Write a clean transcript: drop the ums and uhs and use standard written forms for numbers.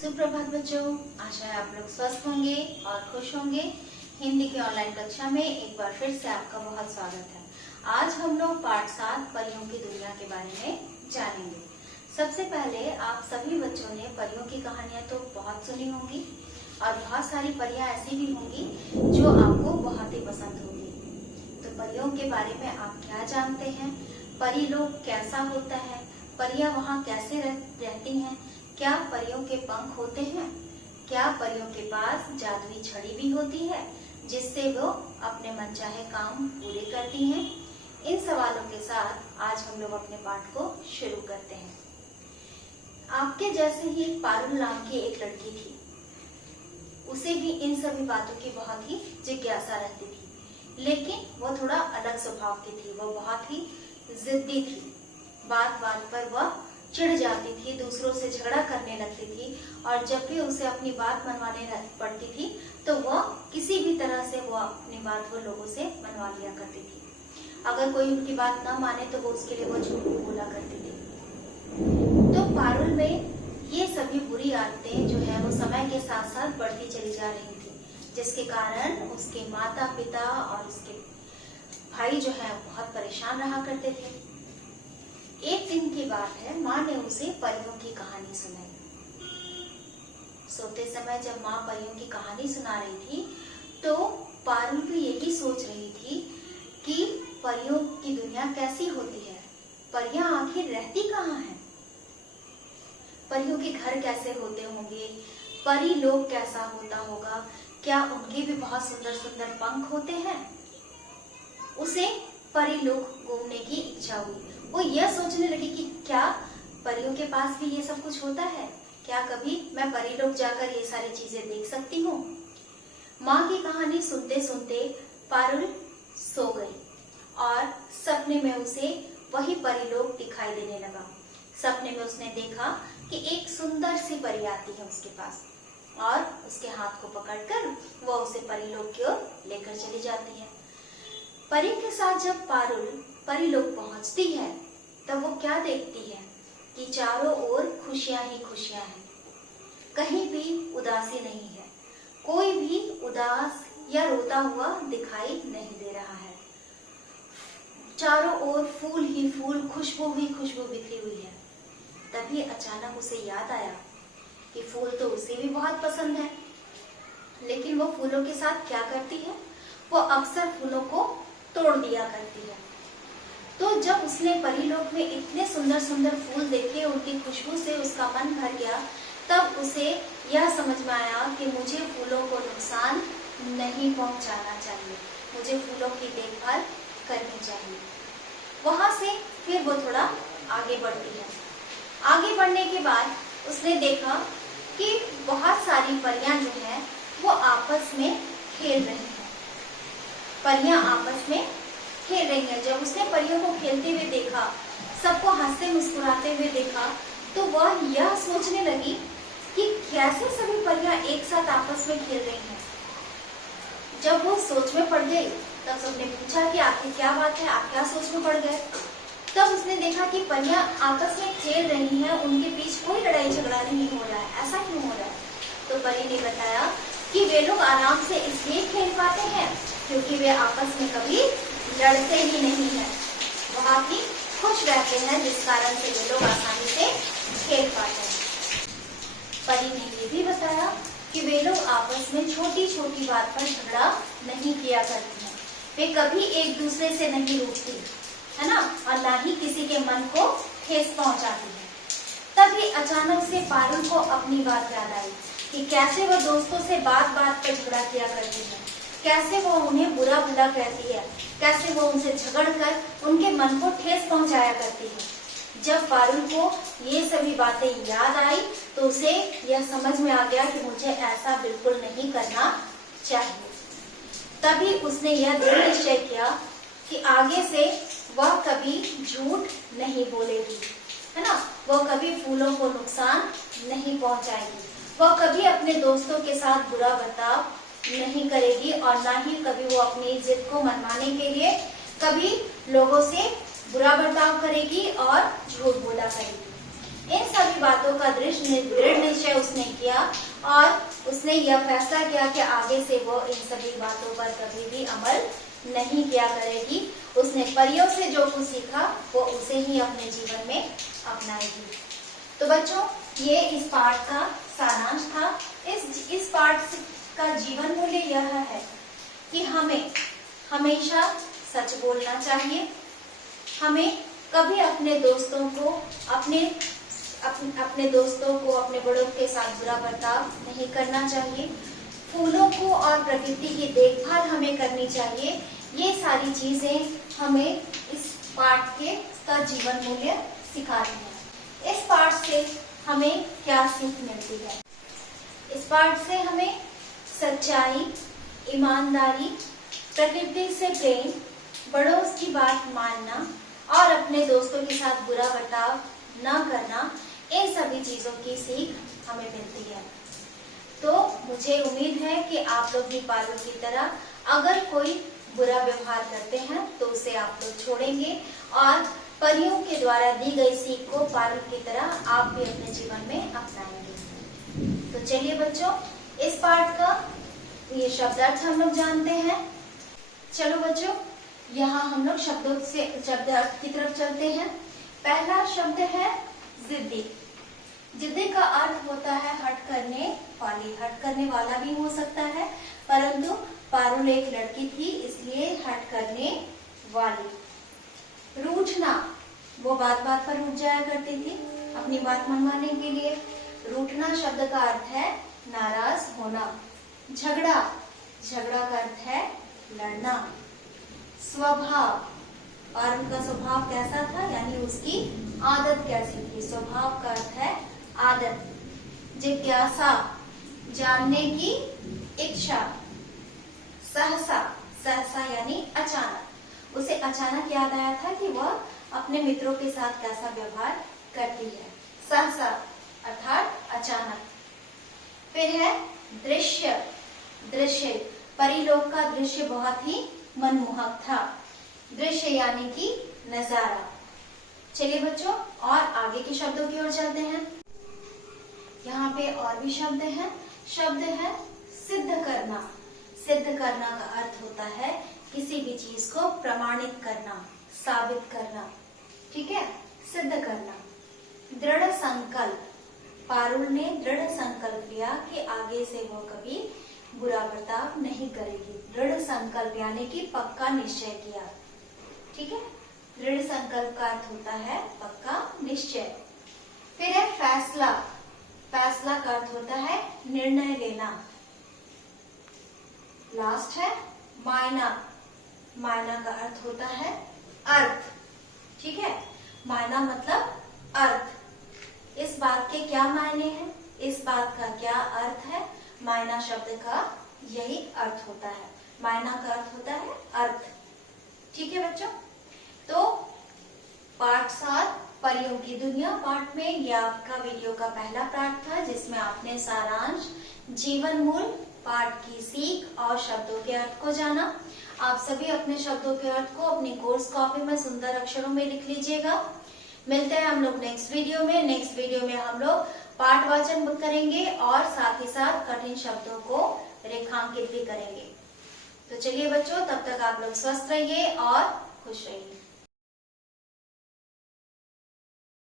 सुप्रभात बच्चों, आशा है आप लोग स्वस्थ होंगे और खुश होंगे। हिंदी की ऑनलाइन कक्षा में एक बार फिर से आपका बहुत स्वागत है। आज हम लोग पाठ 7 परियों की दुनिया के बारे में जानेंगे। सबसे पहले आप सभी बच्चों ने परियों की कहानियां तो बहुत सुनी होंगी और बहुत सारी परियां ऐसी भी होंगी जो आपको बहुत ही पसंद होंगी। तो परियों के बारे में आप क्या जानते हैं? परी लोग कैसा होता है? परियां वहाँ कैसे रहती हैं? क्या परियों के पंख होते हैं? क्या परियों के पास जादुई छड़ी भी होती है जिससे वो अपने मनचाहे काम पूरे करती हैं? इन सवालों के साथ आज हम लोग अपने पाठ को शुरू करते हैं। आपके जैसे ही पारुल नाम की एक लड़की थी। उसे भी इन सभी बातों की बहुत ही जिज्ञासा रहती थी, लेकिन वो थोड़ा अलग स्वभाव की थी। वो बहुत ही जिद्दी थी। बात बात पर वह चिढ़ जाती थी, दूसरों से झगड़ा करने लगती थी और जब भी उसे अपनी बात मनवाने पड़ती थी तो वह किसी भी तरह से वो अपनी बात वो लोगों से मनवा लिया करती थी। अगर कोई उनकी बात न माने तो वो उसके लिए वो झूठ बोला करती थी। तो पारुल में ये सभी बुरी आदतें जो है वो समय के साथ साथ बढ़ती चली जा रही थी, जिसके कारण उसके माता पिता और उसके भाई जो है बहुत परेशान रहा करते थे। एक दिन की बात है, माँ ने उसे परियों की कहानी सुनाई। सोते समय जब माँ परियों की कहानी सुना रही थी तो पारुल भी यही सोच रही थी कि परियों की दुनिया कैसी होती है, परियां आखिर रहती कहाँ हैं, परियों के घर कैसे होते होंगे, परी लोग कैसा होता होगा, क्या उनके भी बहुत सुंदर सुंदर पंख होते हैं। उसे परी लोग घूमने की इच्छा हुई। वो यह सोचने लगी कि क्या परियों के पास भी ये सब कुछ होता है? क्या कभी मैं परी लोग जाकर ये सारी चीजें देख सकती हूँ? माँ की कहानी सुनते सुनते पारुल सो गई और सपने में उसे वही परी लोग दिखाई देने लगा। सपने में उसने देखा कि एक सुंदर सी परी आती है उसके पास और उसके हाथ को पकड़कर वो उसे परी लोग की ओर लेकर चली जाती है। परी के साथ जब पारुल परी लोग पहुंचती है तब वो क्या देखती है कि चारों ओर खुशियां ही खुशियां हैं। कहीं भी उदासी नहीं है, कोई भी उदास या रोता हुआ दिखाई नहीं दे रहा है। चारों ओर फूल ही फूल, खुशबू ही खुशबू बिखरी हुई है। तभी अचानक उसे याद आया कि फूल तो उसे भी बहुत पसंद है, लेकिन वो फूलों के साथ क्या करती है? वो अक्सर फूलों को तोड़ दिया करती है। तो जब उसने परीलोक में इतने सुंदर सुंदर फूल देखे, उनकी खुशबू से उसका मन भर गया, तब उसे यह समझ में आया कि मुझे फूलों को नुकसान नहीं पहुंचाना चाहिए, मुझे फूलों की देखभाल करनी चाहिए। वहां से फिर वो थोड़ा आगे बढ़ती है। आगे बढ़ने के बाद उसने देखा कि बहुत सारी परियां जो हैं वो आपस में खेल रही हैं। परियां आपस में खेल रही हैं। जब उसने परियों को खेलते हुए देखा, सबको हंसते मुस्कुराते हुए देखा, तो वह यह सोचने लगी कि कैसे सभी परियां एक साथ आपस में खेल रही हैं। जब वो सोच में पड़ गई तब सबने पूछा कि आखिर क्या बात है, आप क्या सोच में पड़ गए? तब उसने देखा कि परियां आपस में खेल रही हैं, उनके बीच कोई लड़ाई झगड़ा नहीं हो रहा है। ऐसा क्यों हो रहा है? तो परी ने बताया कि वे लोग आराम से इसलिए खेल पाते हैं क्योंकि वे आपस में कभी लड़ते ही नहीं है, बहुत ही खुश रहते हैं, जिस कारण से वे लोग आसानी से खेल पाते हैं। परी ने ये भी बताया कि वे लोग आपस में छोटी छोटी बात पर झगड़ा नहीं किया करती हैं, वे कभी एक दूसरे से नहीं रूठती है ना, और ना ही किसी के मन को ठेस पहुंचाती है। तभी अचानक से पारुल को अपनी बात याद आई कि कैसे वो दोस्तों से बात बात पर झगड़ा किया करती है, कैसे वो उन्हें बुरा भला कहती है, कैसे वो उनसे झगड़कर उनके मन को ठेस पहुंचाया करती है। जब पारुल को ये सभी बातें याद आई तो उसे यह समझ में आ गया कि मुझे ऐसा बिल्कुल नहीं करना चाहिए। तभी उसने यह दृढ़ निश्चय किया कि आगे से वह कभी झूठ नहीं बोलेगी, है ना, वह कभी फूलों को नुकसान नहीं पहुंचाएगी, वह कभी अपने दोस्तों के साथ बुरा बर्ताव नहीं करेगी और ना ही कभी वो अपनी जिद को मनवाने के लिए कभी लोगों से बुरा बर्ताव करेगी और झूठ बोला करेगी। इन सभी बातों का दृढ़ निश्चय उसने किया और उसने यह फैसला किया कि आगे से वो इन सभी बातों पर कभी भी अमल नहीं किया करेगी। उसने परियों से जो कुछ सीखा वो उसे ही अपने जीवन में अपनाएगी। तो बच्चों, ये इस पाठ का सारांश था। इस पाठ का जीवन मूल्य यह है कि हमें हमेशा सच बोलना चाहिए। हमें कभी अपने दोस्तों को अपने बड़ों के साथ बुरा बर्ताव नहीं करना चाहिए। फूलों को और प्रकृति की देखभाल हमें करनी चाहिए। ये सारी चीजें हमें इस पाठ का जीवन मूल्य सिखाती हैं। इस पाठ से हमें क्या सीख मिलती है? इस पाठ से हमें सच्चाई, ईमानदारी, प्रकृति से प्रेम, बड़ों की बात मानना और अपने दोस्तों के साथ बुरा बर्ताव न करना, इन सभी चीजों की सीख हमें मिलती है। तो मुझे उम्मीद है कि आप लोग भी पारुल की तरह अगर कोई बुरा व्यवहार करते हैं तो उसे आप लोग छोड़ेंगे और परियों के द्वारा दी गई सीख को पारुल की तरह आप भी अपने जीवन में अपनाएंगे। तो चलिए बच्चों, इस पाठ का ये शब्दार्थ हम लोग जानते हैं। चलो बच्चों, यहाँ हम लोग शब्दार्थ की तरफ चलते हैं। पहला शब्द है जिद्दी। जिद्दी का अर्थ होता है हट करने वाली। हट करने वाला भी हो सकता है, परंतु पारुल एक लड़की थी इसलिए हट करने वाली। रूठना, वो बात बात पर रूठ जाया करती थी अपनी बात मनवाने के लिए। रूठना शब्द का अर्थ है नाराज होना। झगड़ा, झगड़ा का अर्थ है लड़ना। स्वभाव, और उनका स्वभाव कैसा था, यानी उसकी आदत कैसी थी। स्वभाव का अर्थ है आदत। जिज्ञासा, जानने की इच्छा। सहसा, सहसा यानी अचानक। उसे अचानक याद आया था कि वह अपने मित्रों के साथ कैसा व्यवहार करती है। सहसा अर्थात अचानक। फिर है दृश्य। दृश्य, परीलोक का दृश्य बहुत ही मनमोहक था। दृश्य यानी कि नजारा। चलिए बच्चों, और आगे के शब्दों की ओर चलते हैं। यहाँ पे और भी शब्द हैं। शब्द है सिद्ध करना। सिद्ध करना का अर्थ होता है किसी भी चीज को प्रमाणित करना, साबित करना। ठीक है, सिद्ध करना। दृढ़ संकल्प, पारुल ने दृढ़ संकल्प लिया कि आगे से वो कभी बुरा बर्ताव नहीं करेगी। दृढ़ संकल्प यानी कि पक्का निश्चय किया। ठीक है, दृढ़ संकल्प का अर्थ होता है पक्का निश्चय। फिर है फैसला। फैसला का अर्थ होता है निर्णय लेना। लास्ट है मायना। मायना का अर्थ होता है अर्थ। ठीक है, मायना मतलब अर्थ। इस बात के क्या मायने हैं, इस बात का क्या अर्थ है, मायना शब्द का यही अर्थ होता है। मायना का अर्थ होता है अर्थ। ठीक है बच्चों, तो पाठ 7 परियों की दुनिया पाठ में यह आपका वीडियो का पहला पाठ था, जिसमें आपने सारांश, जीवन मूल, पाठ की सीख और शब्दों के अर्थ को जाना। आप सभी अपने शब्दों के अर्थ को अपनी कोर्स कॉपी में सुंदर अक्षरों में लिख लीजिएगा। मिलते हैं हम लोग नेक्स्ट वीडियो में। नेक्स्ट वीडियो में हम लोग पाठ वाचन करेंगे और साथ ही साथ कठिन शब्दों को रेखांकित भी करेंगे। तो चलिए बच्चों, तब तक आप लोग स्वस्थ रहिए और खुश रहिए।